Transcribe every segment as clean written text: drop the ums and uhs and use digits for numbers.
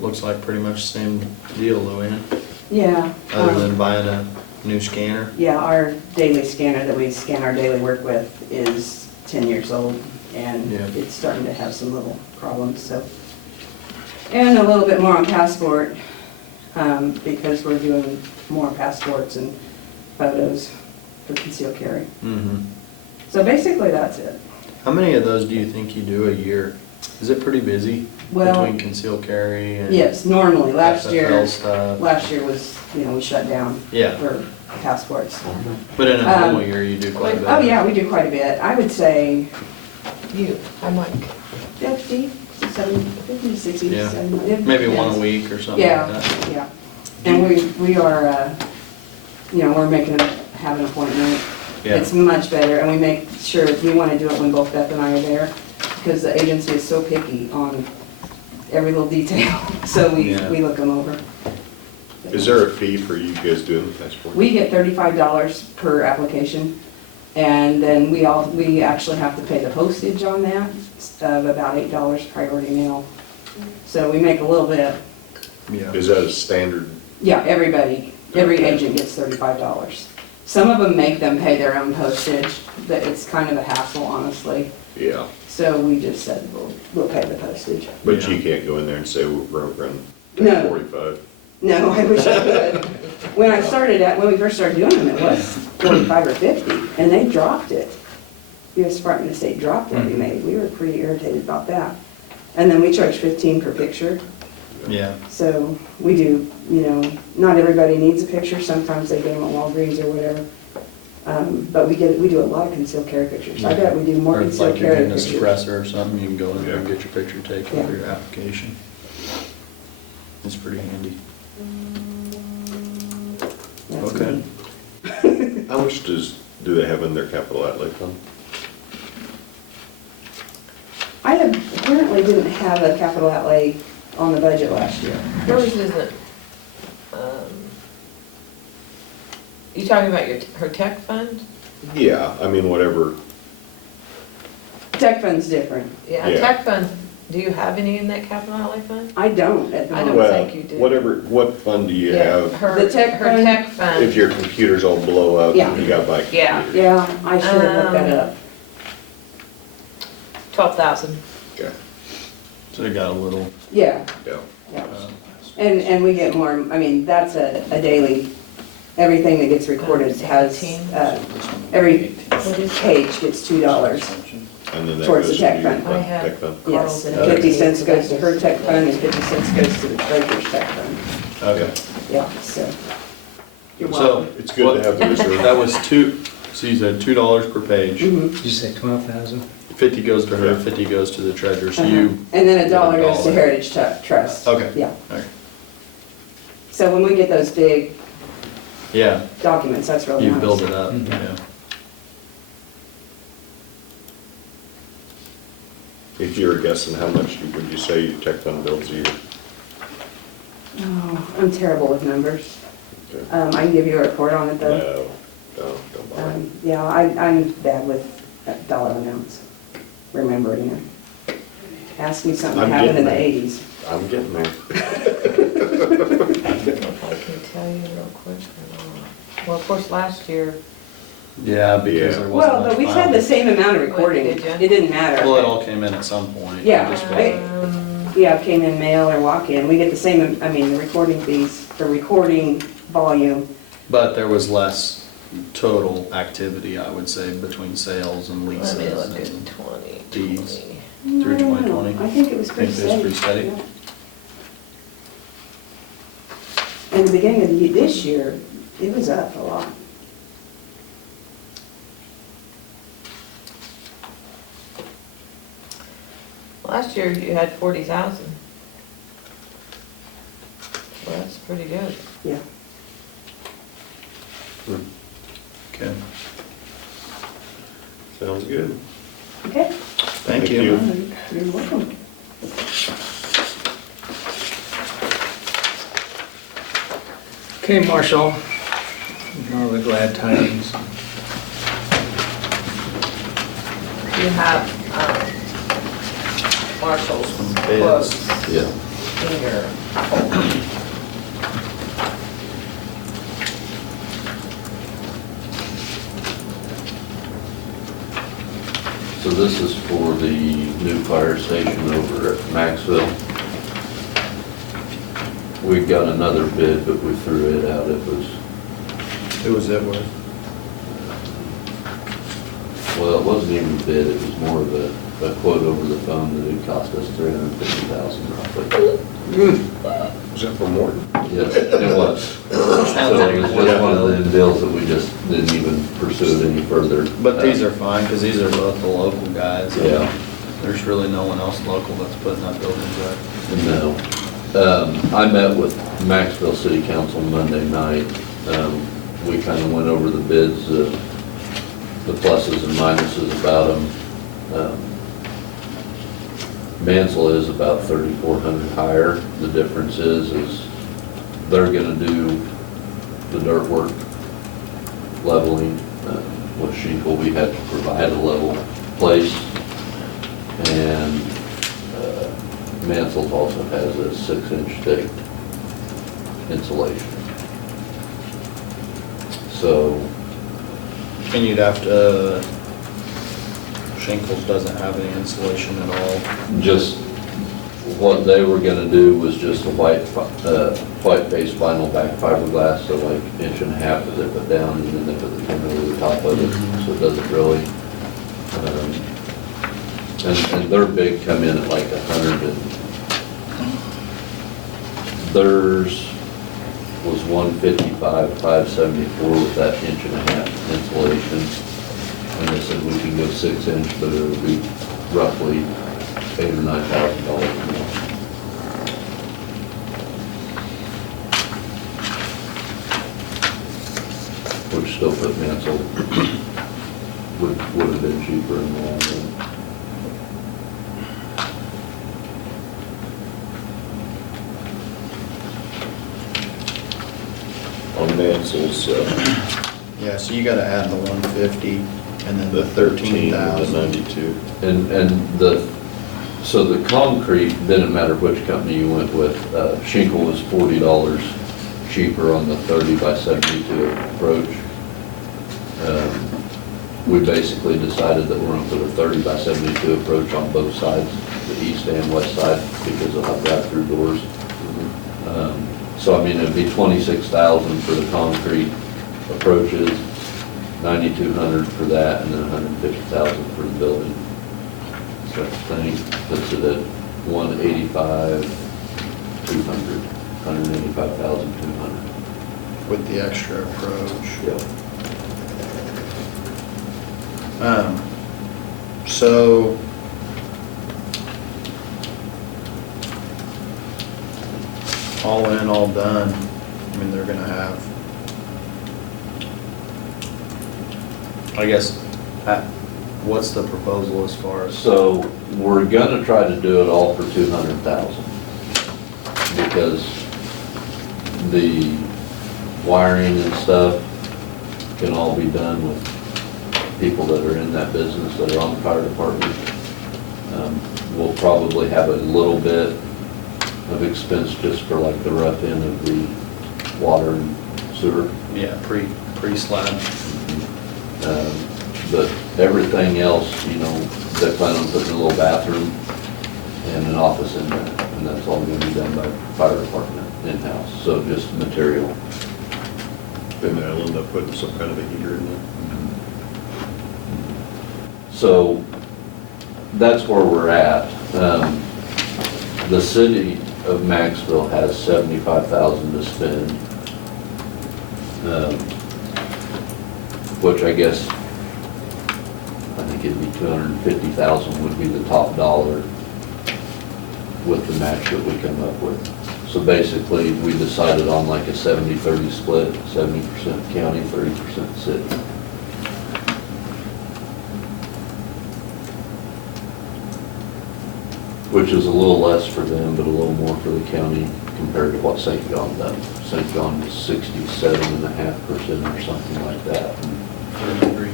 looks like pretty much the same deal, Luann, Yeah. other than buying a new scanner. Yeah, our daily scanner that we scan our daily work with is 10 years old, and Yeah. it's starting to have some little problems, so. And a little bit more on passport, because we're doing more passports and photos for concealed carry. Mm-hmm. So basically, that's it. How many of those do you think you do a year? Is it pretty busy Well, between concealed carry and? yes, normally, last FFL year was, we shut down Yeah, for passports. but in a normal year, you do quite a bit. Oh, yeah, we do quite a bit. I would say I'm like, 50, 50, 60, Yeah. 70. Maybe yes. one a week or something Yeah, like that. yeah. And we are, we're have an appointment. Yeah. It's much better, and we make sure, we want to do it when both Beth and I are there, because the agency is so picky on every little detail, so Yeah. we look them over. Is there a fee for you guys doing the passport? We get $35 per application, and then we actually have to pay the postage on that, of about $8 priority mail. So we make a little bit. Yeah. Is that a standard? Yeah, every Okay. agent gets $35. Some of them make them pay their own postage, but it's kind of a hassle, honestly. Yeah, So we just said, we'll pay the postage. but Yeah. you can't go in there and say, we're run No. 45. No, I wish I could. When we first started doing them, it was 45 or 50, and they dropped it. US Department of State dropped what we made. We were pretty irritated about that. And then we charge 15 per picture. Yeah, So we do, not everybody needs a picture, sometimes they get them at Walgreens or whatever. But we do a lot of concealed carry pictures. I bet we do more or if concealed like you're carry getting a pictures. suppressor or something, you can go in there and Yeah. get your picture taken Yeah. for your application. It's pretty handy. That's Okay. me. How much do they have in their capital outlay fund? I apparently didn't have a capital outlay on the budget last year. hers isn't, you talking about her tech fund? Yeah, I mean, whatever, Tech fund's different. Yeah, Yeah. tech fund, do you have any in that capital outlay fund? I don't at the I don't moment. well, think you do. what fund do you Yeah, have? her, The tech her fund? tech If fund, your computers all blow up, Yeah. you gotta buy a Yeah. computer. Yeah, I should have looked that up. 12,000. Okay, So they got a little, Yeah, yeah. yeah. uh, And we get more, that's a daily, everything that gets recorded has, 18. every What is page gets $2. And then that Towards goes the to tech your fund. I have- tech fund? Yes, and Okay. 50 cents goes to her tech fund and 50 cents goes to the treasurer's tech fund. okay. Yeah, so. You're So, welcome. It's good to have the reserve. That was so you said $2 per page, Mhm. Did you say 12,000? 50 goes to her, Yeah. 50 goes to the treasurer, so Uh-huh. you, And then $1 Get a goes to dollar. Heritage Trust. okay. Yeah, Okay. so when we get those big Yeah, documents, that's really you nice. build it up, Mhm. yeah. If you were guessing, how much would you say your tech fund builds a year? Oh, I'm terrible with numbers. Okay. I can give you a report on it though. No, don't bother. Yeah, I'm bad with dollar amounts, remembering them. Ask me something that I'm happened in the getting 80s. I'm getting there. I don't know if I can tell you real quick or not. Well, of course, last year, Yeah, because Yeah. there wasn't Well, much but we had the filing. same amount of recording. Did ya? It didn't matter. Well, it all came in at some point. Yeah, It just I- wasn't- Yeah, it came in mail or walk-in. We get the same, the recording fees for recording volume. But there was less total activity, I would say, between sales and leases. let me look and- at 20. Deeds. 20. Through I don't know. 2020? I think it was pretty Think it was pretty steady? Yeah. And the beginning of this year, it was up a lot. Last year you had 40,000. Well, that's pretty good. Yeah. Okay, Sounds good. Okay. thank Thank you. you. All right. You're welcome. Okay, Marshall, all the glad tidings. You have Marshall's Bids. quotes. Yeah. Here. So this is for the new fire station over at Maxville. We got another bid, but we threw it out. It was, Who was it with? well, it wasn't even a bid, it was more of a quote over the phone that it cost us $350,000 roughly. Is that for Morton? Yes, it was. So it was just one of them deals that we just didn't even pursue it any further. But these are fine, because these are both the local guys. Yeah. There's really no one else local that's putting that building together. No. I met with Maxville City Council Monday night. We kind of went over the bids, the pluses and minuses about them. Mansell is about 3,400 higher. The difference is they're gonna do the dirt work, leveling. With Schenkel, we had to provide a level place. And Mansell also has a 6-inch thick insulation. So, And you'd have to, Schenkels doesn't have any insulation at all. just what they were gonna do was just a white face vinyl back fiberglass, so like 1.5 inches that they put down, and then they put the tin over the top of it, so it doesn't really. And their big come in at like 100 and theirs was 155, 574 with that 1.5 inch insulation. And they said we can go 6 inch, but it would be roughly $8,000 or $9,000 more. Which still put Mansell, would have been cheaper in the long run. On Mansell's, Yeah, so you gotta add the 150 and then the the 13 and the 13,000. 92. And so the concrete, didn't matter which company you went with, Schenkel was $40 cheaper on the 30 by 72 approach. We basically decided that we're gonna put a 30 by 72 approach on both sides, the east and west side, because they'll have drive-through doors. So I mean, it'd be 26,000 for the concrete approaches, 9,200 for that, and then 150,000 for the building. So I think puts it at 185,200, 185,200. With the extra approach. Yep. So, all in, all done, I mean, they're gonna have, I guess, what's the proposal as far as? So we're gonna try to do it all for 200,000 because the wiring and stuff can all be done with people that are in that business, that are on the fire department. We'll probably have a little bit of expense just for like the rough end of the water and sewer. Yeah, pre-slab. But everything else, you know, they plan on putting a little bathroom and an office in there, and that's all gonna be done by fire department in-house, so just material. And they'll end up putting some kind of a heater in there. So that's where we're at. The city of Maxville has 75,000 to spend, which I guess, I think it'd be 250,000 would be the top dollar with the match that we come up with. So basically, we decided on like a 70-30 split, 70% county, 30% city. Which is a little less for them, but a little more for the county compared to what St. John does. St. John is 67.5% or something like that. I agree.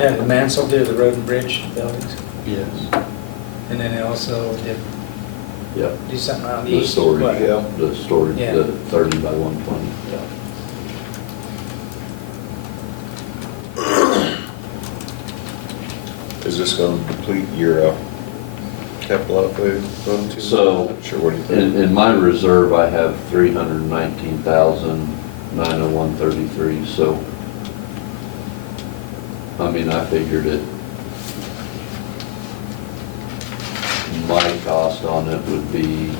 Yeah, the Mansell did the road and bridge buildings, Yes. and then they also did Yep. do something out The east. storage, What? Yeah. the storage, Yeah. the 30 by 120. Is this gonna deplete your capital outlay fund too? So, Sure, what do you think? In my reserve, I have 319,901.33, so, I mean, I figured it, my cost on it would be,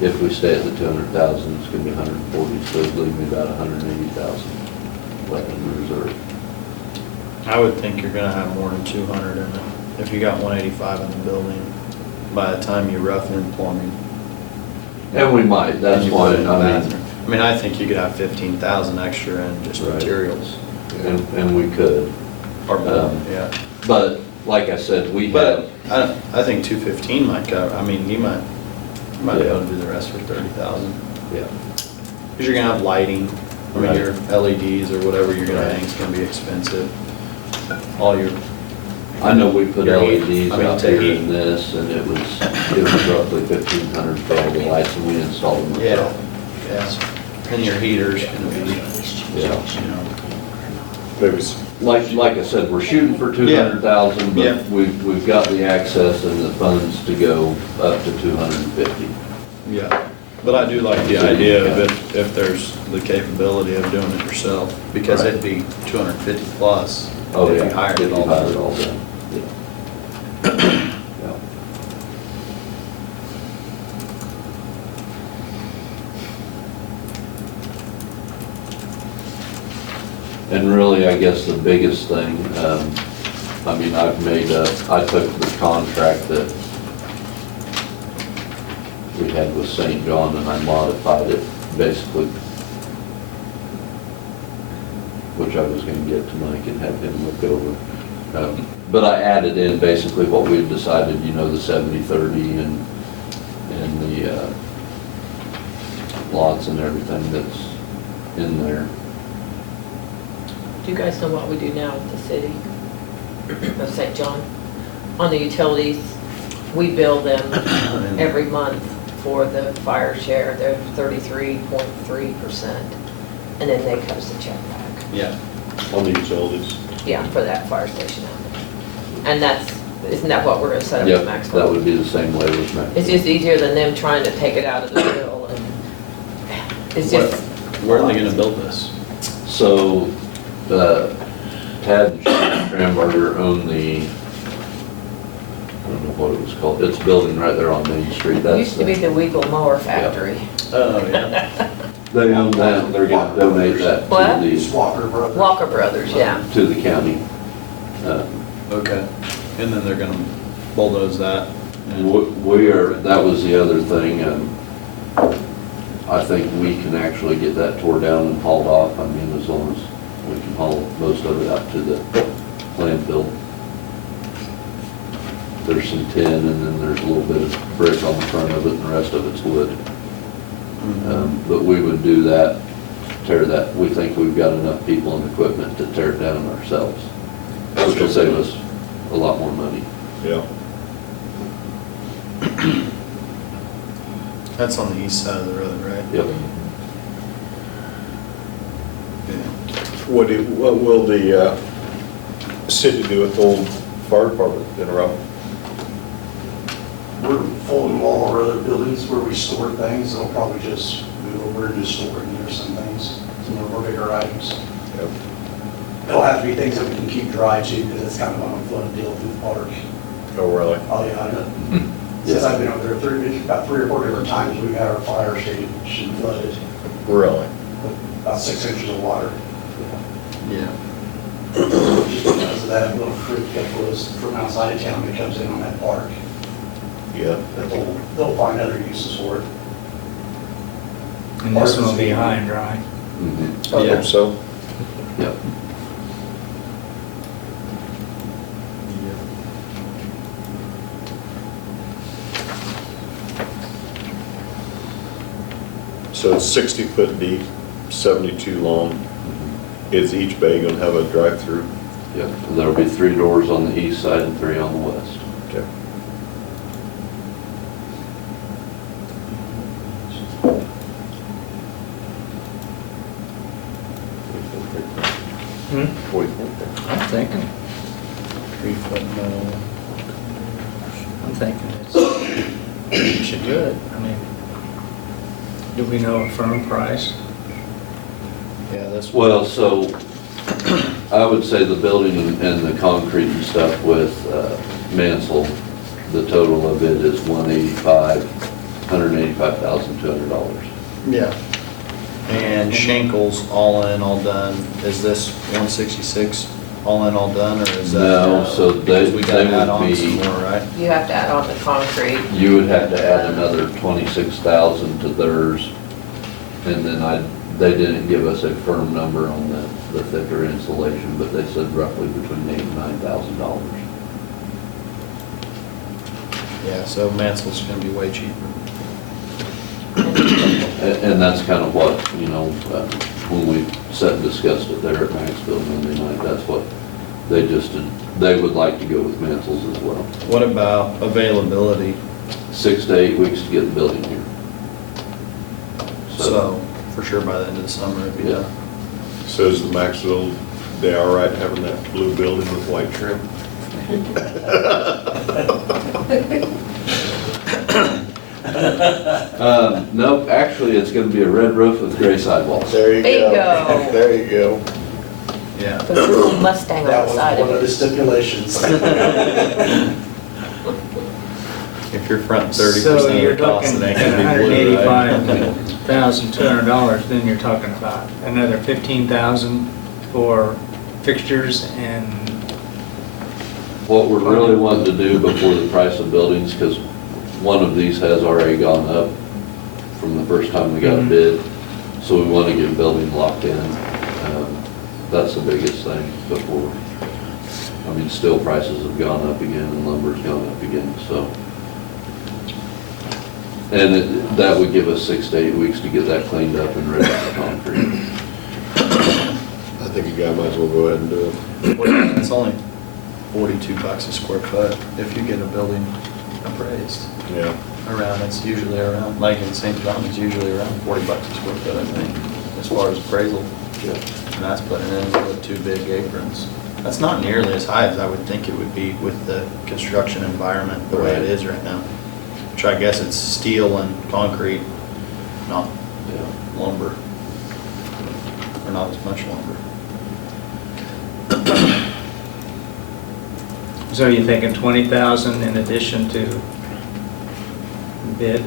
if we stay at the 200,000, it's gonna be 140, so it'd leave me about 180,000 left in the reserve. I would think you're gonna have more than 200 in it, if you got 185 in the building, by the time you rough in plumbing. And we might, that's and you why, put it in the I mean, bathroom. I mean, I think you could have 15,000 extra in just Right. materials, and we could. or more, Um, yeah. But, like I said, we have, But I think 215 might cover, I mean, you might be able to do the rest for 30,000. yeah, Because you're gonna have lighting, I mean, Right. your LEDs or whatever you're gonna Right. hang is gonna be expensive. All your, I know we put Your heat, LEDs I mean, out to here heat. in this, and it was roughly 1,500 for all the lights, and we installed them yeah, ourselves. yeah. And your heater's gonna be, Yeah. you know, Maybe Like I said, we're shooting for 200,000, Yeah. but we've got the access and the funds to go up to 250. yeah. But I do like the idea of if there's the capability of doing it yourself, because Right. it'd be 250 plus Oh, if yeah. you hired if it you all. hired it all done, yeah. Yeah. And really, I guess the biggest thing, I mean, I took the contract that we had with St. John and I modified it, basically, which I was gonna get to Mike and have him look over. But I added in basically what we've decided, you know, the 70-30 and the lots and everything that's in there. Do you guys know what we do now with the city of St. John? On the utilities, we bill them every month for the fire share, they're 33.3%. And then they cut us a check back, Yeah, on the utilities. yeah, for that fire station out there. And isn't that what we're gonna set up Yep, at Maxwell? that would be the same way with Maxwell. It's just easier than them trying to take it out of the bill and it's just. where are they gonna build this? So, Tad and Shane Scramberger own the, I don't know what it was called, it's a building right there on Main Street. It That's used to be the Weagle Mower Factory. Oh, yeah. They own that, and they're gonna donate that What? to Walker Brothers. Walker Brothers, yeah. the county. Okay, and then they're gonna bulldoze that? and- That was the other thing, I think we can actually get that tore down and hauled off, I mean, as long as we can haul most of it out to the landfill. There's some tin, and then there's a little bit of brick on the front of it, and the rest of it's wood. But we would do that, tear that, we think we've got enough people and equipment to tear it down ourselves, which will save us a lot more money. Yeah. That's on the east side of the road, right? Yep. Yeah. What will the city do with the old fire department in Route? We're folding all our other buildings where we store things, they'll probably just move over and just store in there some things, some of our bigger items. Yep. It'll have to be things that we can keep dry too, because it's kind of an unflooded deal through the park. Oh, really? Oh, yeah, I know. Since I've been over there, about 3 or 4 different times, we've had our fire station flooded, Really? with about 6 inches of water. Yeah. Just because of that little creek that flows from outside of town that comes in on that park. Yeah. They'll find other uses for it. And this one will be high and dry. Mhm. I Yeah. hope so. Yep. So it's 60 foot deep, 72 long. Is each bay gonna have a drive-through? Yep, there'll be 3 doors on the east side and 3 on the west. Okay. Hmm? What do you think there? I'm thinking, 3-foot metal. I'm thinking we should do it. I mean, do we know a firm price? Yeah, this. Well, so I would say the building and the concrete and stuff with Mansell, the total of it is $185,200. Yeah. And Shankles, all in, all done, is this 166 all in, all done, or is that? No, so because we gotta they add would on be- some more, right? You have to add on the concrete. You would have to add another 26,000 to theirs, and then they didn't give us a firm number on the thicker insulation, but they said roughly between $8,000 and $9,000. Yeah, so Mansell's gonna be way cheaper. And that's kind of what, you know, when we sat and discussed it there at Maxville Monday night, that's what they just did. They would like to go with Mansell's as well. What about availability? 6 to 8 weeks to get the building here. So, for sure by the end of the summer it'd be Yeah. done. So is the Maxville, they all right having that blue building with white trim? Nope, actually, it's gonna be a red roof with gray sidewalls. There you go. Bingo. There you go. Yeah. Put a little Mustang on That the was side one of of the it. stipulations. If you're fronting 30% So of you're the cost, looking it ain't at gonna be blue, right? $185,200, then you're talking about another $15,000 for fixtures and, What we're really wanting to do before the price of buildings, because one of these has already gone up from the first time we got a Mhm. bid, so we want to get building locked in. That's the biggest thing before, I mean, steel prices have gone up again and lumber's gone up again, so. And that would give us 6 to 8 weeks to get that cleaned up and ready for concrete. I think you guys might as well go ahead and do it. Well, it's only $42 a square foot if you get a building appraised. Yeah. Around, it's usually around, like in St. John, it's usually around $40 a square foot, I think, as far as appraisal. Yeah. And that's putting in with 2 big aprons. That's not nearly as high as I would think it would be with the construction environment, the way it Right. is right now. Which I guess it's steel and concrete, not Yeah. lumber. Or not as much lumber. so you're thinking 20,000 in addition to bid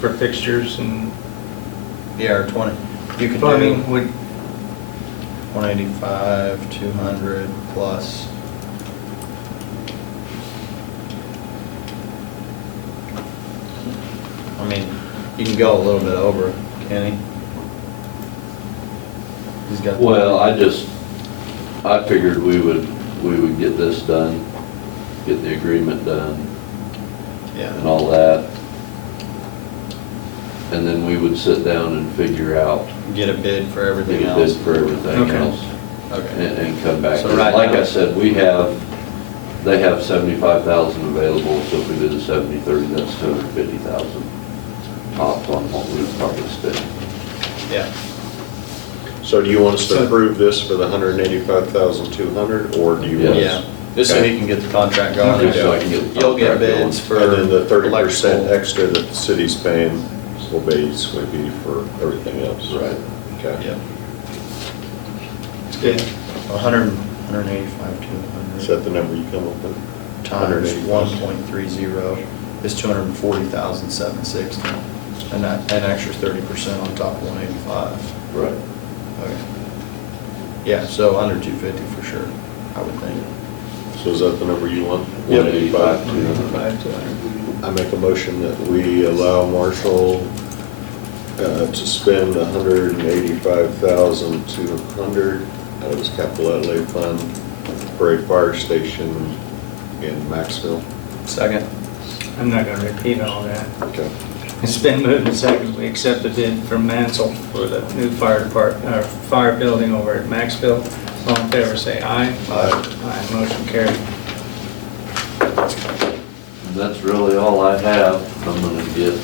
for fixtures and Yeah, or 20, you could plumbing do would, 185, 200 plus. I mean, you can go a little bit over, can he? He's got. Well, I figured we would get this done, get the agreement done and Yeah, all that. And then we would sit down and figure out, get a bid for get everything a bid else. for everything Okay. else Okay, and come back. So right Like now- I said, they have 75,000 available, so if we did a 70/30, that's 250,000 tops on what we would probably spend. yeah. So do you want us to So- approve this for the 185,200, or do you want? Yeah, just so he can get the contract going. Just so I can get the You'll get contract going. bids for. And then the 30% electrical. extra that the city's paying will basically be for everything else. Right. Okay. Yeah, it's good. 185, Is 200 that the number you come up with? times 185. 1.30 is 240,760. And that, an extra 30% on top of 185. Right. Okay. Yeah, so under 250 for sure, I would think. So is that the number you want? 185, 185 to 100. I make a motion that we allow Marshall to spend 185,200 out of his capital outlay fund for a fire station in Maxville. Second? I'm not gonna repeat all that. Okay. It's been moved and seconded, we accept the bid from Mansell for the new fire department, fire building over at Maxville. All in favor, say aye. Aye. Aye, motion carried. And that's really all I have. I'm gonna get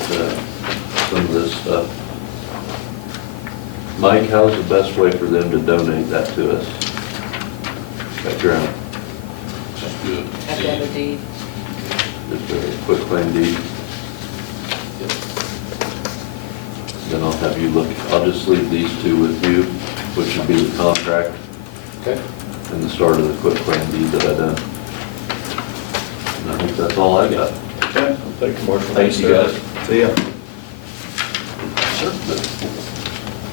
some of this stuff. Mike, how's the best way for them to donate that to us? That ground, Good. Have to have a deed. just a quick claim deed. Then I'll have you look, I'll just leave these two with you, which would be the contract Okay. and the start of the quick claim deed that I done. And I think that's all I got. Okay, I'll take a motion. Thanks, you guys. See ya.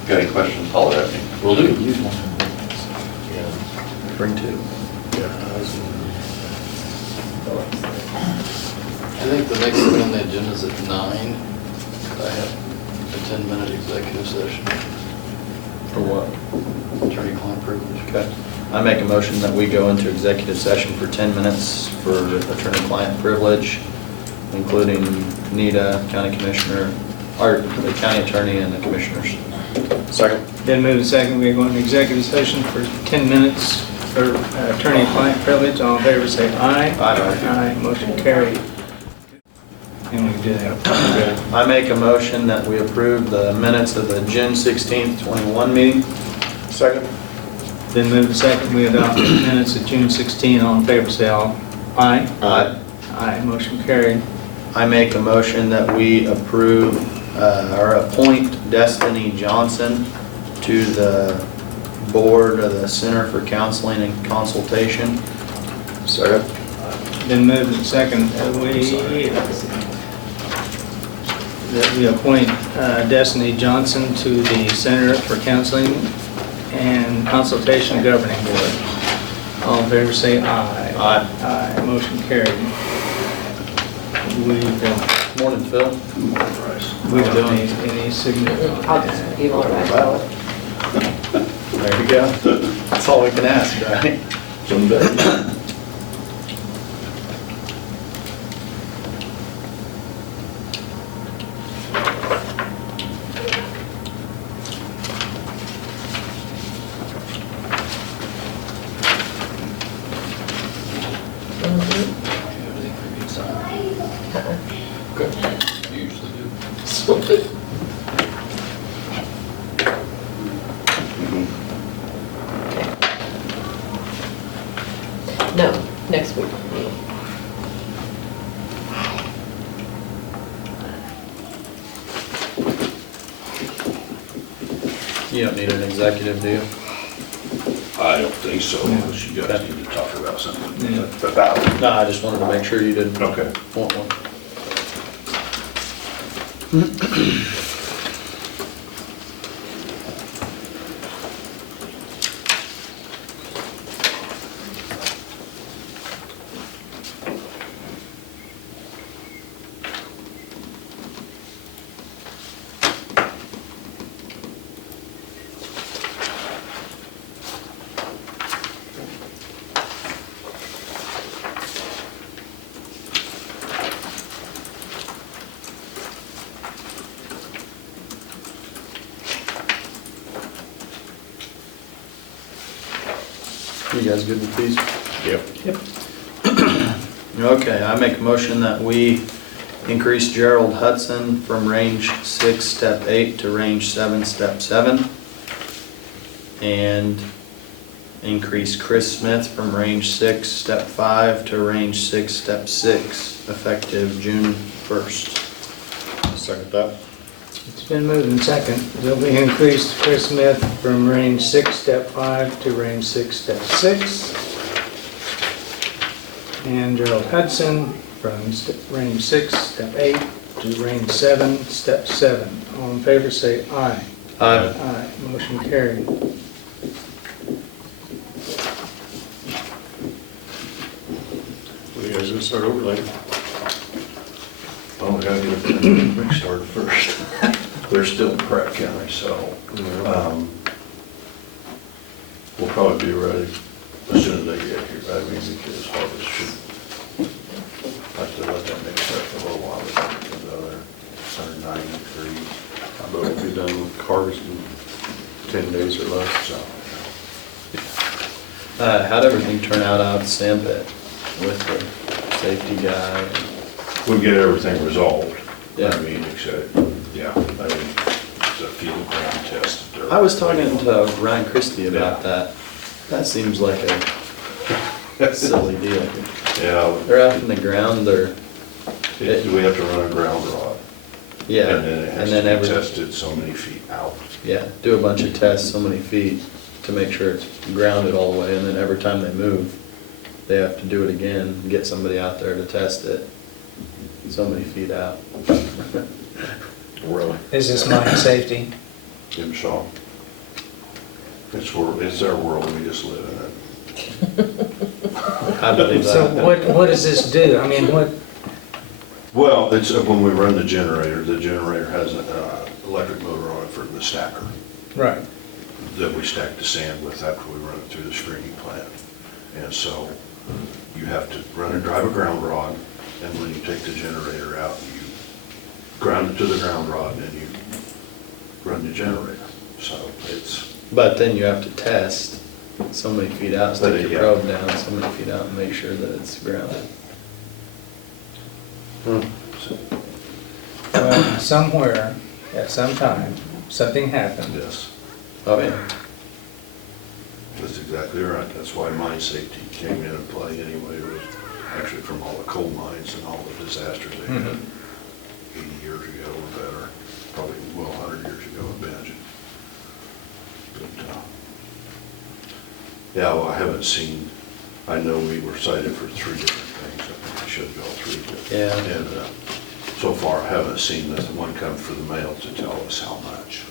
Got any questions, holler at me. Will do. Bring two. I think the next thing on the agenda is at 9. I have a 10-minute executive session, For what? attorney-client privilege. Okay. I make a motion that we go into executive session for 10 minutes for attorney-client privilege, including Nita, county commissioner, or the county attorney and the commissioners. Second. Then moved and seconded, we go into executive session for 10 minutes for attorney-client privilege. All in favor, say aye. Aye. Aye, motion carried. And we do that. I make a motion that we approve the minutes of the June 16th, 21 meeting. Second. Then moved and seconded, we adopt the minutes of June 16. All in favor, say aye. Aye. Aye, motion carried. I make a motion that we approve or appoint Destiny Johnson to the board of the Center for Counseling and Consultation. Second. Then moved and seconded, that we appoint Destiny Johnson to the Center for Counseling and Consultation Governing Board. All in favor, say aye. Aye. Aye, motion carried. Morning, Phil. We don't need any signature. I'll just email her back. There you go. That's all we can ask, right? Someday. Everything for you to sign. Okay, you usually do. No, next week. You don't need an executive, do you? I don't think so, unless you guys need to talk about something. About. No, I just wanted to make sure you didn't Okay. want one. You guys good with these? Yep. Okay, I make a motion that we increase Gerald Hudson from range 6, step 8 to range 7, step 7. And increase Chris Smith from range 6, step 5 to range 6, step 6, effective June 1st. Second that. It's been moved and seconded that we increase Chris Smith from range 6, step 5 to range 6, step 6. And Gerald Hudson from range 6, step 8 to range 7, step 7. All in favor, say aye. Aye. Aye, motion carried. Well, you guys gonna start over later? Well, we gotta get a quick start first. They're still in Pratt County, so, we'll probably be ready as soon as they get here. I mean, because harvest should, I have to let that mix up for a little while before it comes out of there. 693. But we'll be done with cars in 10 days or less, so. How'd everything turn out at the sand pit with the safety guy? We'll get everything resolved. Yeah. I mean, except, yeah, I mean, it's a field ground test. that they're- I was talking to Ryan Christie about that. That seems like a silly deal. Yeah. They're out in the ground, they're, We have to run a ground rod. yeah, And then it has and then to be every, tested so many feet out. yeah, do a bunch of tests so many feet to make sure it's grounded all the way, and then every time they move, they have to do it again, and get somebody out there to test it so many feet out. Really? Is this mine safety? Jim Shaw. It's our world, we just live in it. I believe So that. what does this do? I mean, what, Well, it's, when we run the generator has an electric motor on it for the stacker right. that we stack the sand with after we run it through the screening plant. And so you have to drive a ground rod, and when you take the generator out, you ground it to the ground rod, and then you run the generator. So it's, But then you have to test so many feet out, But, stick your yeah. probe down so many feet out and make sure that it's grounded. Well, somewhere, at some time, something happened. yes, Oh, yeah. that's exactly right. That's why mine safety came into play anyway. It was actually from all the coal mines and all the disasters they had 80 years ago or better, probably, well, 100 years ago in Benton. But, yeah, well, I haven't seen, I know we were cited for 3 different things. I think I showed you all 3. but- Yeah. And so far, I haven't seen the one come for the mail to tell us how much.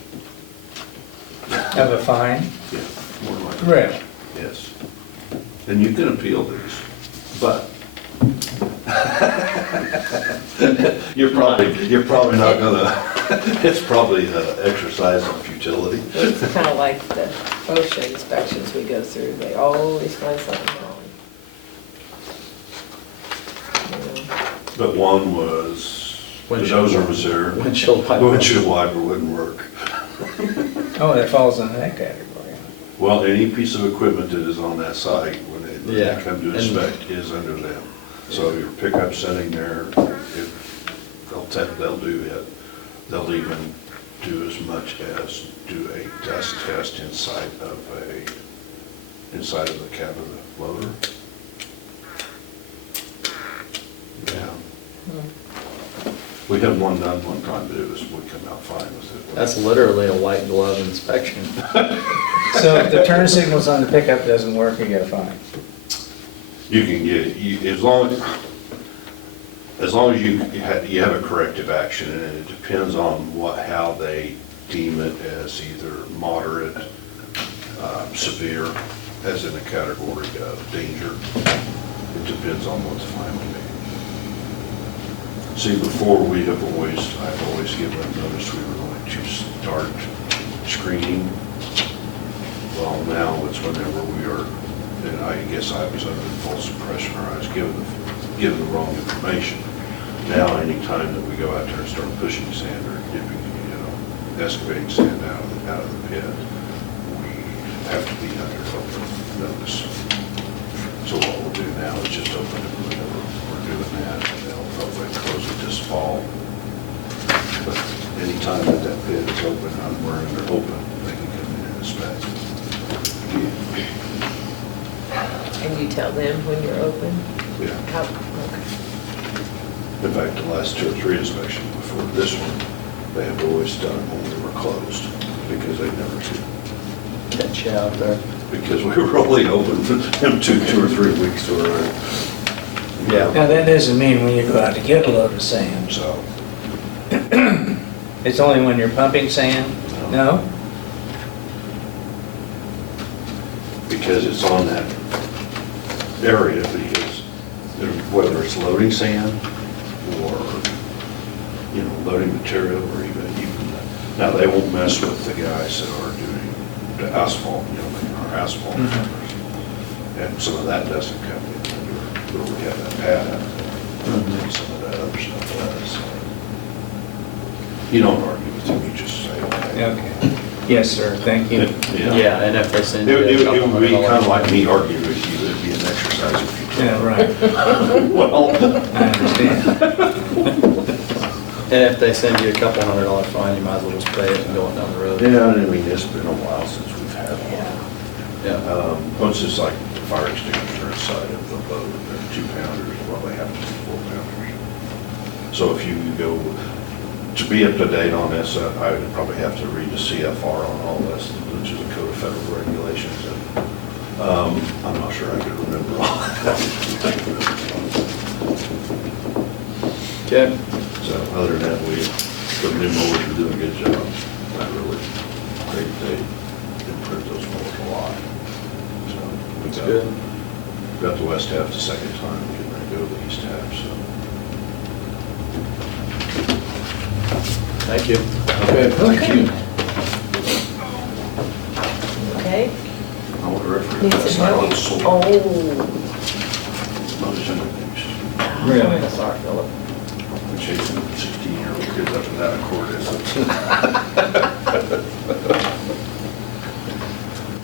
Have a fine? Yeah, more than likely. Really? Yes. And you can appeal these, but you're probably not gonna, it's probably an exercise in futility. It's kind of like the OSHA inspections we go through, they always find something wrong. You know. But one was, the Windshield- dozer was there. windshield wiper. The windshield wiper wouldn't work. Oh, that falls in that category. Well, any piece of equipment that is on that site, when they Yeah. come to And- inspect, is under them. So your pickup sitting there, they'll do it. They'll even do as much as do a dust test inside of the cab of the loader. Yeah. We had one done one time, but it was, we come out fine with it. That's literally a white glove inspection. So if the turn signals on the pickup doesn't work, you get a fine. You can get, as long as you have a corrective action, and it depends on how they deem it as either moderate, severe, as in a category of danger. It depends on what the fine will be. See, before I've always given notice we were going to start screening. Well, now it's whenever we are, and I guess I was under false impression, or I was given the wrong information. Now, anytime that we go out there and start pushing sand or dipping, excavating sand out of the pit, we have to be under open notice. So what we'll do now is just open it whenever we're doing that, and they'll hopefully close it this fall. But anytime that pit is open, we're under open, they can come in and inspect. And you tell them when you're open? Yeah. How, okay. In fact, the last 2 or 3 inspections before this one, they have always done it when we were closed, because they never could, Catch you out there. because we were only open for 2 or 3 weeks to a Yeah. Now, that doesn't mean when you go out to get a load of sand. So, It's only when you're pumping sand? No? because it's on that area, because whether it's loading sand or, loading material or even, now they won't mess with the guys that are doing the asphalt, making our asphalt Mhm. covers. And some of that doesn't come in under, where we have that pad out there. Some of that other stuff does. You don't argue with them, you just say, okay. Okay. Yes, sir, thank you. Yeah, and if they send you It a couple would be $100 kind of like me arguing with you, it'd be an exercise in futility. Yeah, right, Well, I understand. And if they send you a couple $100 fine, you might as well just pay it and go on down the road. yeah, I mean, it's been a while since we've had one. Yeah. Well, it's just like the fire extinguisher inside of the boat, they're 2-pounders, well, they have to be 4-pounders. So if you go, to be up to date on this, I would probably have to read the CFR on all this, which is a code of federal regulations, and I'm not sure I could remember all that. Okay. So other than that, the new mowers are doing a good job. I really think they improved those mowers a lot. So we That's good. got the west half the second time, we can go to the east half, so. Thank you. Okay, thank you. Okay. I want to referee Needs that to side know. on the sword. Oh. Those young things. Really? I'm sorry, Philip. We're chasing 16-year-old kids up and down the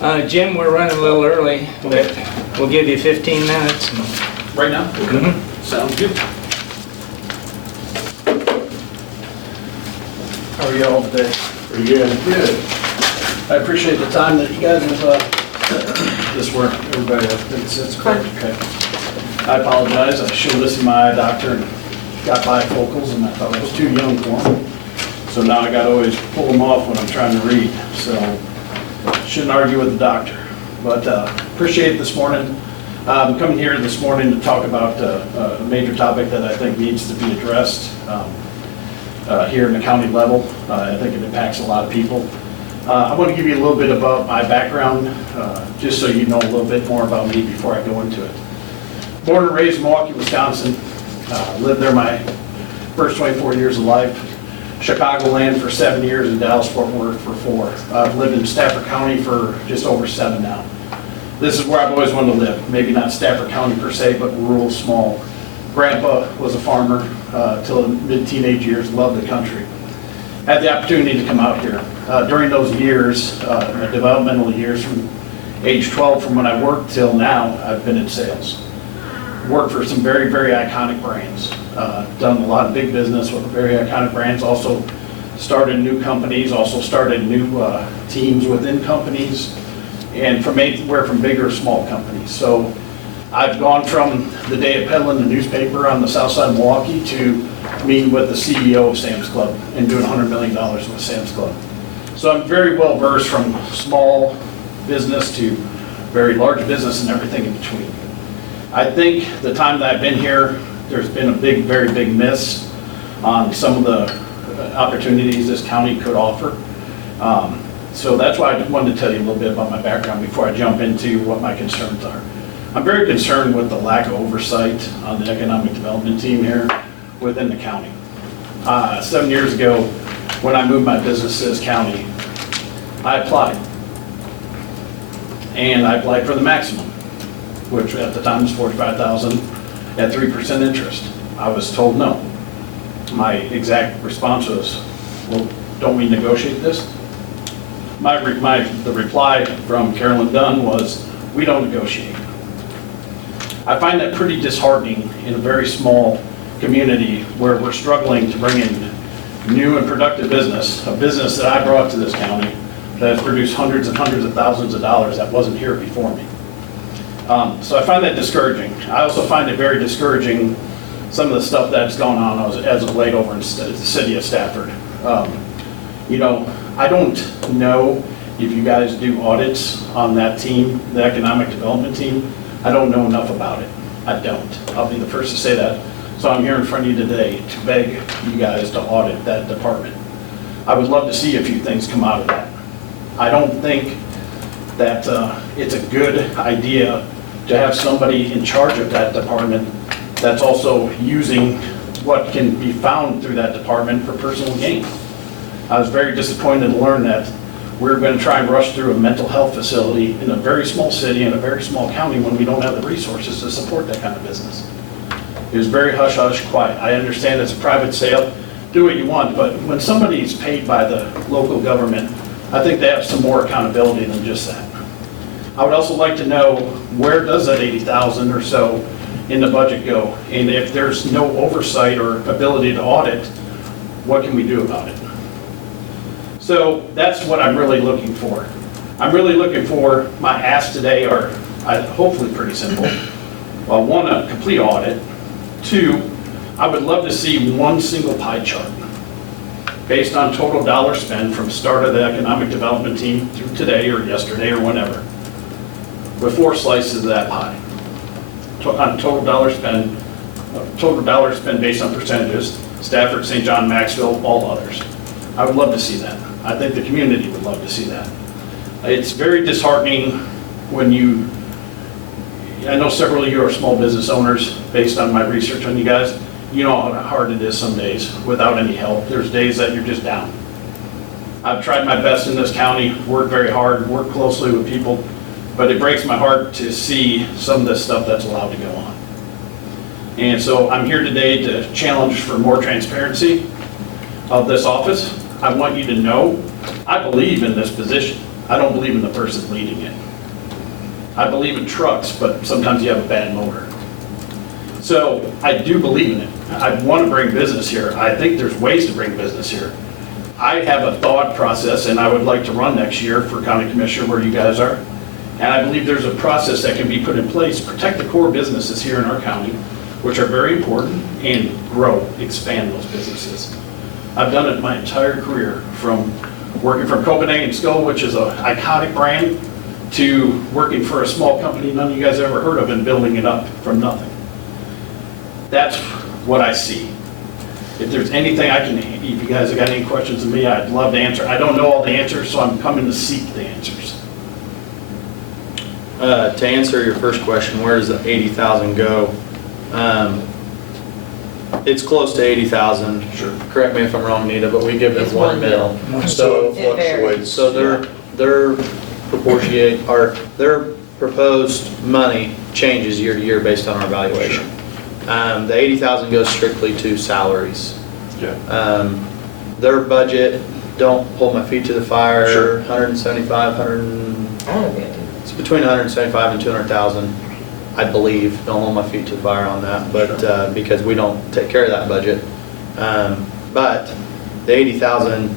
court. Jim, we're running a little early, but we'll give you 15 minutes. Right now? Mhm. Sounds good. How are you all today? Pretty good. Good. I appreciate the time that you guys have, this work, everybody, it's correct, okay. I apologize, I showed this to my doctor and got bifocals and I thought I was too young for them. So now I gotta always pull them off when I'm trying to read, so shouldn't argue with the doctor. But appreciate it this morning. I'm coming here this morning to talk about a major topic that I think needs to be addressed here in the county level. I think it impacts a lot of people. I want to give you a little bit about my background, just so you know a little bit more about me before I go into it. Born and raised in Milwaukee, Wisconsin. Lived there my first 24 years of life. Chicagoland for 7 years and Dallas-Fort Worth for 4. I've lived in Stafford County for just over 7 now. This is where I've always wanted to live. Maybe not Stafford County per se, but rural, small. Grandpa was a farmer till mid-teenage years, loved the country. Had the opportunity to come out here. During those years, my developmental years from age 12 from when I worked till now, I've been in sales. Worked for some very, very iconic brands. Done a lot of big business with very iconic brands. Also started new companies, also started new teams within companies, and from anywhere from big or small companies. So I've gone from the day of peddling the newspaper on the south side of Milwaukee to meeting with the CEO of Sam's Club and doing $100 million with Sam's Club. So I'm very well versed from small business to very large business and everything in between. I think the time that I've been here, there's been a very big miss on some of the opportunities this county could offer. So that's why I wanted to tell you a little bit about my background before I jump into what my concerns are. I'm very concerned with the lack of oversight on the economic development team here within the county. 7 years ago, when I moved my business to this county, I applied. And I applied for the maximum, which at the time was $45,000 at 3% interest. I was told no. My exact response was, well, don't we negotiate this? The reply from Carolyn Dunn was, we don't negotiate. I find that pretty disheartening in a very small community where we're struggling to bring in new and productive business, a business that I brought to this county that has produced hundreds and hundreds of thousands of dollars that wasn't here before me. So I find that discouraging. I also find it very discouraging, some of the stuff that's gone on as of late over in the city of Stafford. You know, I don't know if you guys do audits on that team, the economic development team. I don't know enough about it. I don't. I'll be the first to say that. So I'm here in front of you today to beg you guys to audit that department. I would love to see a few things come out of that. I don't think that it's a good idea to have somebody in charge of that department that's also using what can be found through that department for personal gain. I was very disappointed to learn that we're going to try and rush through a mental health facility in a very small city in a very small county when we don't have the resources to support that kind of business. It was very hush-hush, quiet. I understand it's a private sale. do what you want, but when somebody's paid by the local government, I think they have some more accountability than just that. I would also like to know, where does that 80,000 or so in the budget go? And if there's no oversight or ability to audit, what can we do about it? So that's what I'm really looking for. I'm really looking for, my asks today are hopefully pretty simple. Well, one, a complete audit. Two, I would love to see one single pie chart based on total dollar spend from start of the economic development team through today or yesterday or whenever, with 4 slices of that pie. On total dollar spend based on percentages, Stafford, St. John, Maxville, all others. I would love to see that. I think the community would love to see that. It's very disheartening when I know several of you are small business owners based on my research on you guys. You know how hard it is some days without any help. There's days that you're just down. I've tried my best in this county, worked very hard, worked closely with people, but it breaks my heart to see some of this stuff that's allowed to go on. And so I'm here today to challenge for more transparency of this office. I want you to know, I believe in this position. I don't believe in the person leading it. I believe in trucks, but sometimes you have a bad motor. So I do believe in it. I want to bring business here. I think there's ways to bring business here. I have a thought process, and I would like to run next year for county commissioner where you guys are. And I believe there's a process that can be put in place, protect the core businesses here in our county, which are very important, and grow, expand those businesses. I've done it my entire career, from working from Copenhagen Skull, which is an iconic brand, to working for a small company none of you guys ever heard of and building it up from nothing. That's what I see. If there's anything I can, if you guys have got any questions of me, I'd love to answer. I don't know all the answers, so I'm coming to seek the answers. To answer your first question, where does the 80,000 go? It's close to 80,000. Sure. Correct me if I'm wrong, Nita, but we give them It's 1 1 mil. So It varies. So their proposed money changes year to year based on our valuation. The 80,000 goes strictly to salaries. Yeah. Their budget, don't hold my feet to the fire, Sure. 175, I don't know. it's between 175 and 200,000, I believe. Don't hold my feet to the fire on that, but because we don't take care of that budget. But the 80,000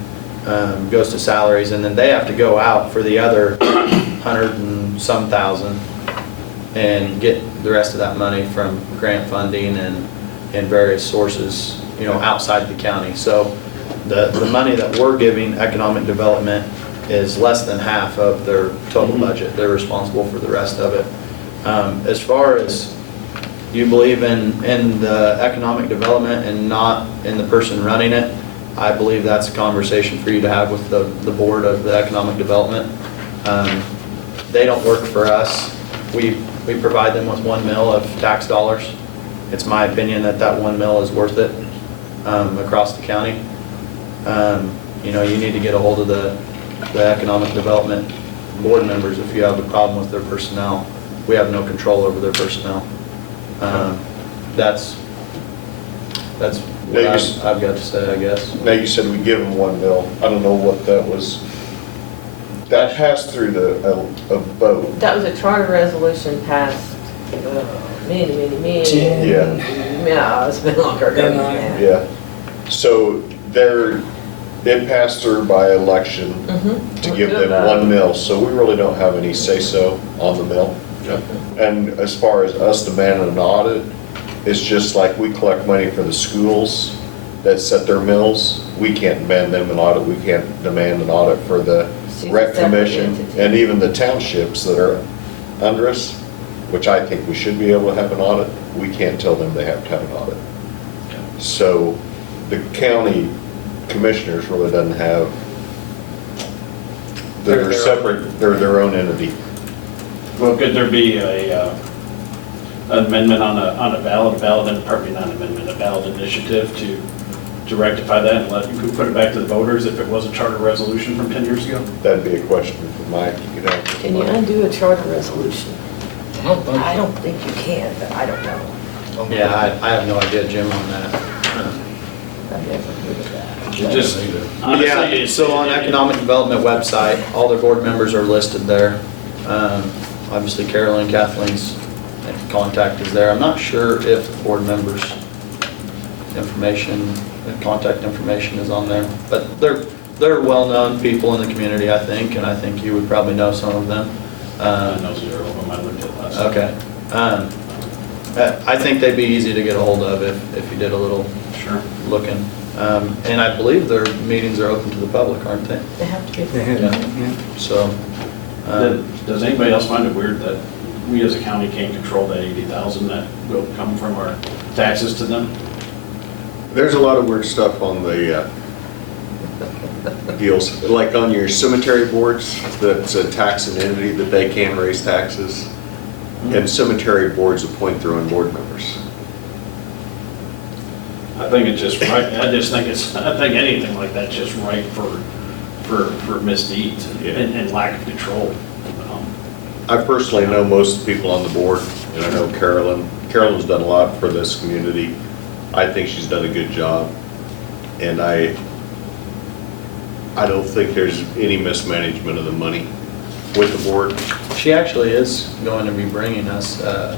goes to salaries, and then they have to go out for the other 100 and some thousand and get the rest of that money from grant funding and various sources, outside the county. So the money that we're giving economic development is less than half of their total budget. They're responsible for the rest of it. As far as you believe in the economic development and not in the person running it, I believe that's a conversation for you to have with the board of the economic development. They don't work for us. We provide them with 1 mil of tax dollars. It's my opinion that 1 mil is worth it across the county. You need to get a hold of the economic development board members if you have a problem with their personnel. We have no control over their personnel. That's what I've got to say, I guess. Now, you said we give them 1 mil. I don't know what that was. That passed through a vote. That was a charter resolution passed many. Yeah. Yeah, it's been longer ago than that. Yeah. So it passed through by election to give them 1 mil. So we really don't have any say-so on the mill. And as far as us demanding an audit, it's just like we collect money for the schools that set their mills. We can't demand them an audit. We can't demand an audit for the She's a rec separate commission entity. and even the townships that are under us, which I think we should be able to have an audit. We can't tell them they have to have an audit. So the county commissioners really doesn't have, they're separate, they're their own entity. Well, could there be an amendment on a ballot initiative to rectify that and you could put it back to the voters if it was a charter resolution from 10 years ago? That'd be a question for Mike. You could ask. Can you undo a charter resolution? I don't think you can, but I don't know. Yeah, I have no idea, Jim, on that. I've never heard of that. It just, honestly, Yeah, it's- so on Economic Development website, all their board members are listed there. Obviously Carolyn, Kathleen's contact is there. I'm not sure if the board members' information, contact information is on there, but they're well-known people in the community, I think, and I think you would probably know some of them. I know 0 of them, I looked at last. Okay. I think they'd be easy to get a hold of if you did a little Sure. looking. And I believe their meetings are open to the public, aren't they? They have to be. They had- Yeah. yeah. So, Does anybody else find it weird that we as a county can't control that 80,000 that will come from our taxes to them? There's a lot of weird stuff on the deals, like on your cemetery boards, that's a tax and entity that they can raise taxes. And cemetery boards appoint their own board members. I think it's just right, I think anything like that's just right for misdeeds and lack of control. I personally know most people on the board, and I know Carolyn. Carolyn's done a lot for this community. I think she's done a good job. And I don't think there's any mismanagement of the money with the board. she actually is going to be bringing us a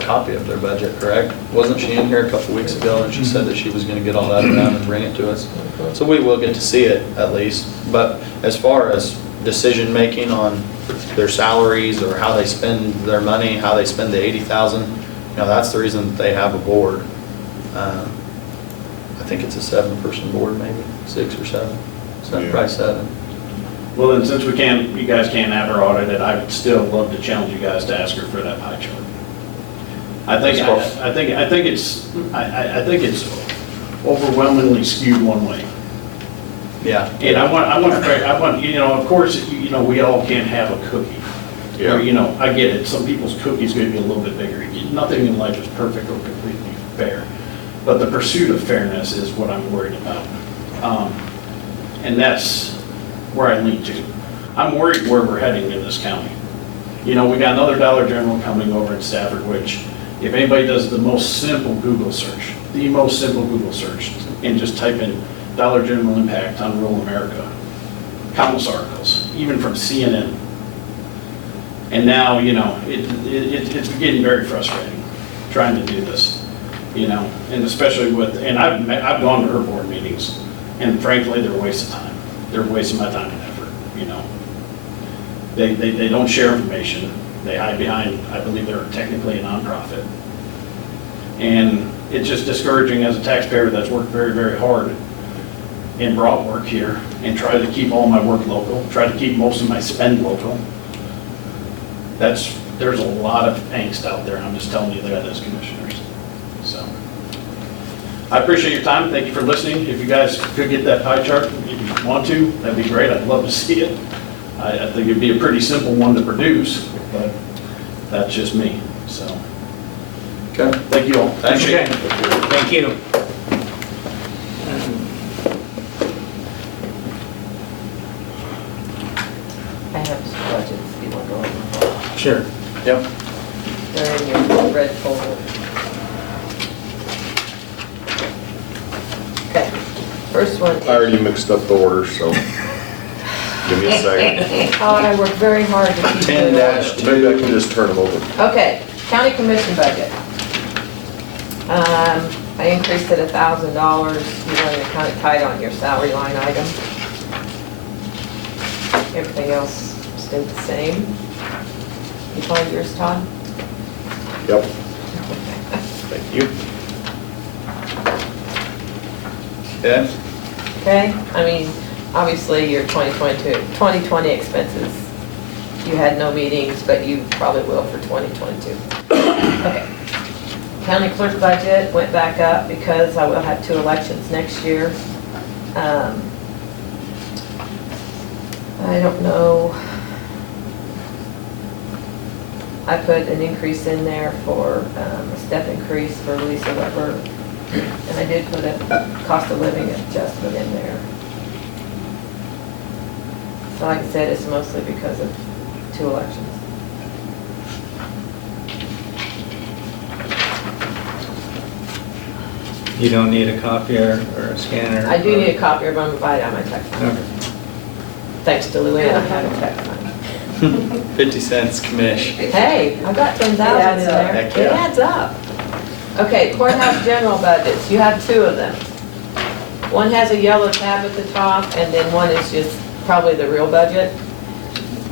copy of their budget, correct? Wasn't she in here a couple weeks ago and she said that she was gonna get all that around and bring it to us? So we will get to see it at least, but as far as decision-making on their salaries or how they spend their money, how they spend the 80,000, that's the reason that they have a board. I think it's a 7-person board, maybe, 6 or 7, Yeah. probably 7. Well, then since you guys can't have her audited, I would still love to challenge you guys to ask her for that pie chart. I think it's overwhelmingly skewed one way. Yeah. And I want, of course, we all can't have a cookie. Yeah. Or, I get it, some people's cookie's gonna be a little bit bigger. Nothing in life is perfect or completely fair. But the pursuit of fairness is what I'm worried about. And that's where I lean to. I'm worried where we're heading in this county. We got another Dollar General coming over in Stafford, which if anybody does the most simple Google search, and just type in Dollar General impact on rural America, countless articles, even from CNN. And now, it's getting very frustrating trying to do this, and especially and I've gone to her board meetings, and frankly, they're a waste of time. They're wasting my time and effort, They don't share information. They hide behind, I believe they're technically a nonprofit. And it's just discouraging as a taxpayer that's worked very, very hard and brought work here and tried to keep all my work local, tried to keep most of my spend local. There's a lot of angst out there, and I'm just telling you that as commissioners. So, I appreciate your time. Thank you for listening. If you guys could get that pie chart, if you want to, that'd be great. I'd love to see it. I think it'd be a pretty simple one to produce, but that's just me, so. Okay. Thank you all. Thank you. Appreciate it. Thank you. I have some budgets, if you want to go over. Sure. Yep. They're in your red folder. Okay, first one. I already mixed up the order, so give me a second. Oh, I worked very hard to keep 10 it. dash Maybe I can just turn them over. Okay, county commission budget. I increased it $1,000. You're running kind of tight on your salary line item. Everything else stayed the same. You find yours, Todd? Yep. Thank you. Okay. Okay, I mean, obviously your 2020 expenses, you had no meetings, but you probably will for 2022. Okay. County clerk budget went back up because I will have 2 elections next year. I don't know. I put an increase in there for, a step increase for Lisa Weber. And I did put a cost of living adjustment in there. So like I said, it's mostly because of 2 elections. You don't need a copier or a scanner? I do need a copier, but I'm gonna buy it out of my text fund. Okay. Thanks to Luann, I have a text fund. 50 cents commish. Hey, I got 10,000 in adds up. there. Heck It yeah. adds up. Okay, courthouse general budgets, you have two of them. One has a yellow tab at the top, and then one is just probably the real budget.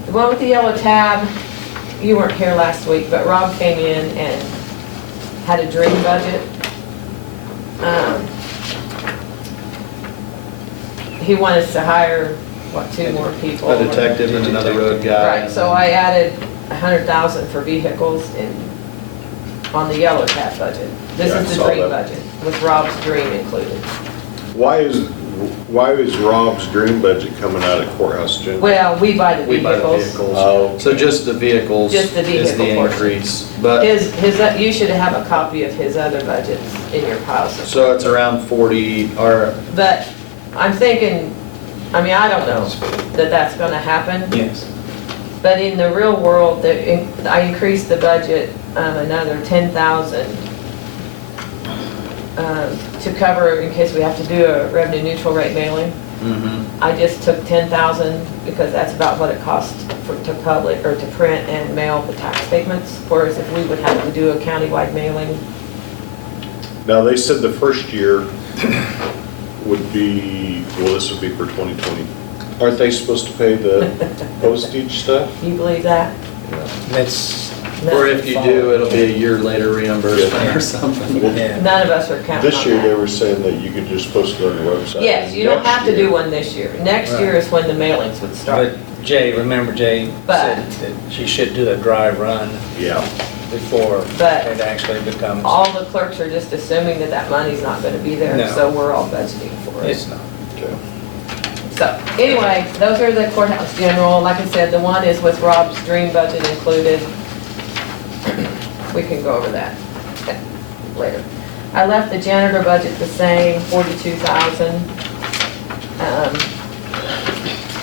The one with the yellow tab, you weren't here last week, but Rob came in and had a dream budget. He wanted us to hire, what, 2 more people? A detective and another road guy. Right, so I added 100,000 for vehicles on the yellow tab budget. This Yeah, I is the saw dream that. budget, with Rob's dream included. Why is Rob's dream budget coming out of courthouse general? Well, we buy the We buy the vehicles. vehicles. Oh. So just the vehicles Just the is the vehicle portion. increase. But, You should have a copy of his other budgets in your pile. so it's around 40, or, But I'm thinking, I mean, I don't know that that's gonna happen, Yes. but in the real world, I increased the budget another 10,000 to cover in case we have to do a revenue neutral rate mailing. mhm. I just took 10,000 because that's about what it costs to public, or to print and mail the tax statements. Whereas if we would have to do a countywide mailing, Now, they said the first year would be, well, this would be for 2020. Aren't they supposed to pay the postage stuff? do you believe that? That's, Or if you do, it'll be a year later reimbursement Yeah. or something. yeah. None of us are counting This on year, they that. were saying that you could just post it on your website. Yes, you don't Next have to do year- one this year. Next year Right. is when the mailings would start. But Jay, remember Jay But- said that she should do a dry run Yeah. before But- it actually becomes. All the clerks are just assuming that that money's not gonna be there, No. so we're all budgeting for it. It's not. Okay. So, anyway, those are the courthouse general. Like I said, the one is with Rob's dream budget included. We can go over that later. I left the janitor budget the same, 42,000.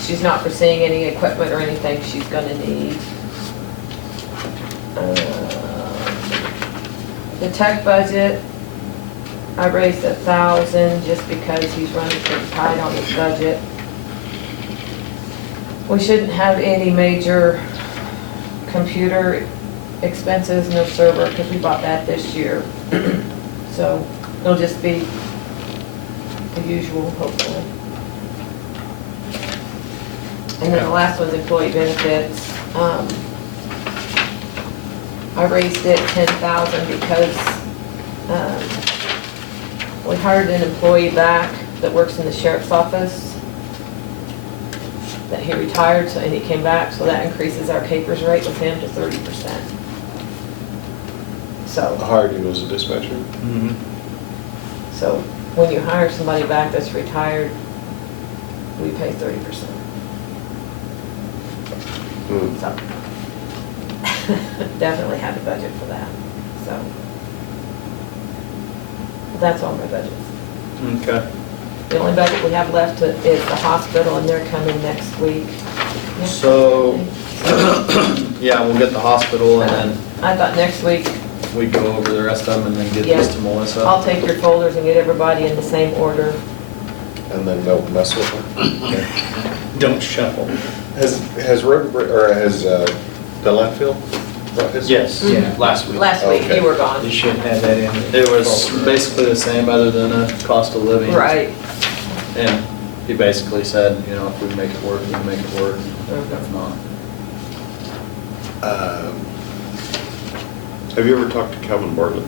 She's not foreseeing any equipment or anything she's gonna need. The tech budget, I raised 1,000 just because he's running pretty tight on his budget. We shouldn't have any major computer expenses, no server, because we bought that this year. So it'll just be the usual, hopefully. And then the last one's employee benefits. I raised it 10,000 because we hired an employee back that works in the sheriff's office, that he retired, so, and he came back, so that increases our capers rate with him to 30%. So, Hired him as a dispatcher? Mhm. so when you hire somebody back that's retired, we pay 30%. Hmm. So, definitely have a budget for that, so. That's all my budgets. Okay. The only budget we have left is the hospital, and they're coming next week. So, yeah, we'll get the hospital and then I thought next week, we go over the rest of them and then get Yeah. this to Melissa. I'll take your folders and get everybody in the same order. And then don't mess with them. Don't shuffle. Has Road and Bridge, or has the landfill brought his? Yes, Yeah. last week. Last week, Okay. you were gone. You should have that in. It was basically the same other than a cost of living. Right. And he basically said, you know, if we make it work, we can make it work. If not. Have you ever talked to Calvin Bartlett?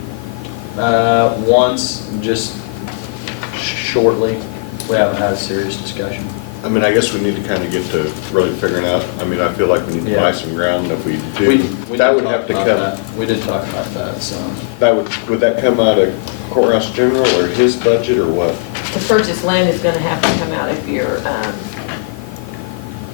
Once, just shortly, we haven't had a serious discussion. I mean, I guess we need to kind of get to really figuring out, I mean, I feel like we need to Yeah. buy some ground, and if we We do, did that would talk have to about come, that. We did talk about that, so. that would that come out of courthouse general, or his budget, or what? To purchase land is gonna have to come out of your,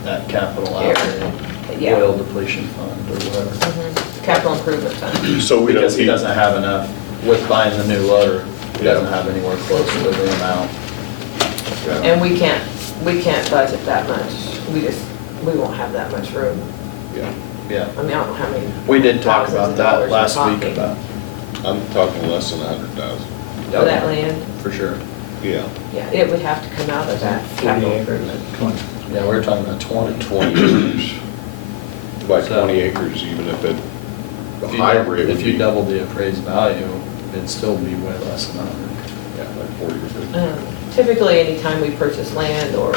That capital Here. outlay, Yeah. oil depletion fund or whatever. capital improvement fund. So we don't Because he need, doesn't have enough, with buying the new loader, he Yeah. doesn't have anywhere close to the amount. And we can't budget that much. We won't have that much room. yeah, Yeah, I mean, I don't know how many. we did talk thousands about of that dollars last we're week talking. about, I'm talking less than 100,000. for that land. For sure. Yeah. Yeah, it would have to come out of that 40 capital acres, improvement. 20. Yeah, we're talking about 20. 20 acres. By So- 20 acres, even if it, the If you high double- rate would If you be, double the appraised value, it'd still be way less than 100. yeah, like 40 or 50. Typically, anytime we purchase land or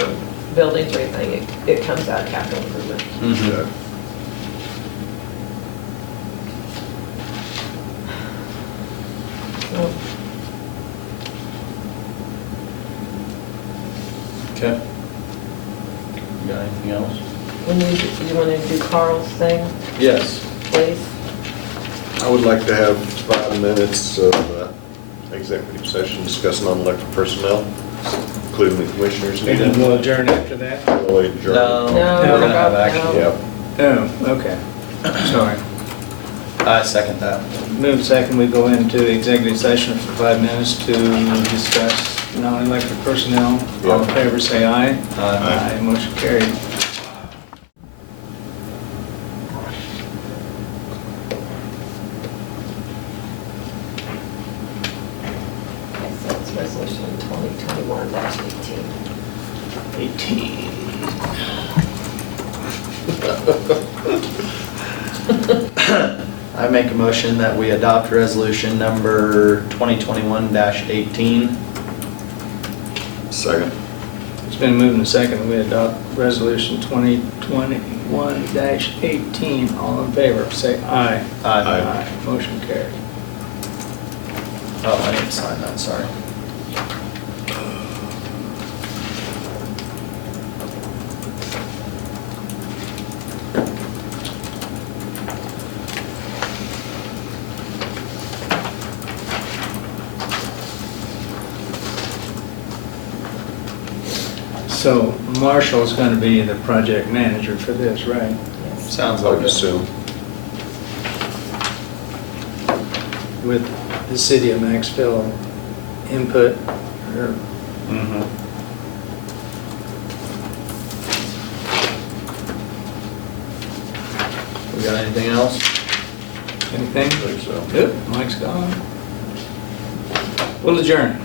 buildings or anything, it comes out of capital improvement. Yeah. So, Okay. You got anything else? when you want to do Carl's thing, Yes. please? I would like to have 5 minutes of executive session discussing non-elected personnel, including the commissioners. And then we'll adjourn after that? Really adjourn. No, No, we're gonna have no. action. Yep. Oh, okay. Sorry. I second that. Move second, we go into executive session for 5 minutes to discuss non-elected personnel. All in favor, say aye. Aye. Motion carried. Okay, so it's resolution 2021-18. 18. I make a motion that we adopt resolution number 2021-18. Second. It's been moved and seconded, we adopt resolution 2021-18. All in favor, say aye. Aye. Motion carried. Oh, I need to sign that, sorry. So Marshall's gonna be the project manager for this, right? Sounds I like would it. assume. With the city of Maxville input, or Mhm. We got anything else? anything? I think so. Good, Mike's gone. We'll adjourn.